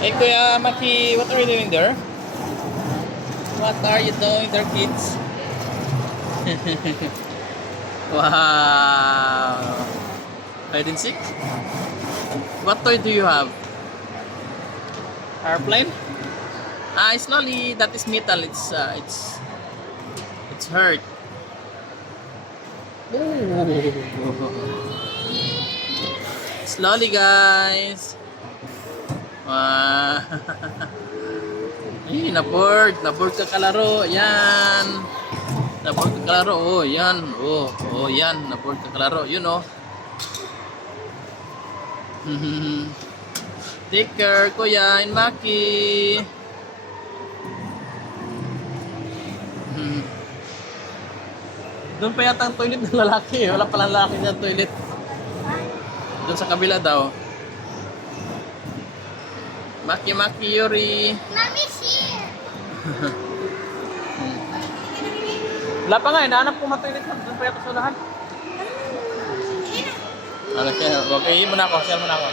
Hey, Kuya Maki, what are you doing there? What are you doing there, kids? Wow! Hide and seek? What toy do you have? Airplane? Ah, slowly. That is metal. It's hurt. Ooh. Slowly, guys. Wow. Ay, na-board ka kalaro. Yan. Na-board ka kalaro. Oh, yan. Oh, yan. Na-board ka kalaro. You know. Take care, Kuya and Maki. Doon pa yata ang toilet ng lalaki. Wala palang lalaki na toilet. Doon sa kabila daw. Maki Yuri. Mommy's here. Wala pa nga, hinahanap ko matoilet lang. Doon pa yata sa lahat. Okay, okay, mo na ako. Share mo na ako.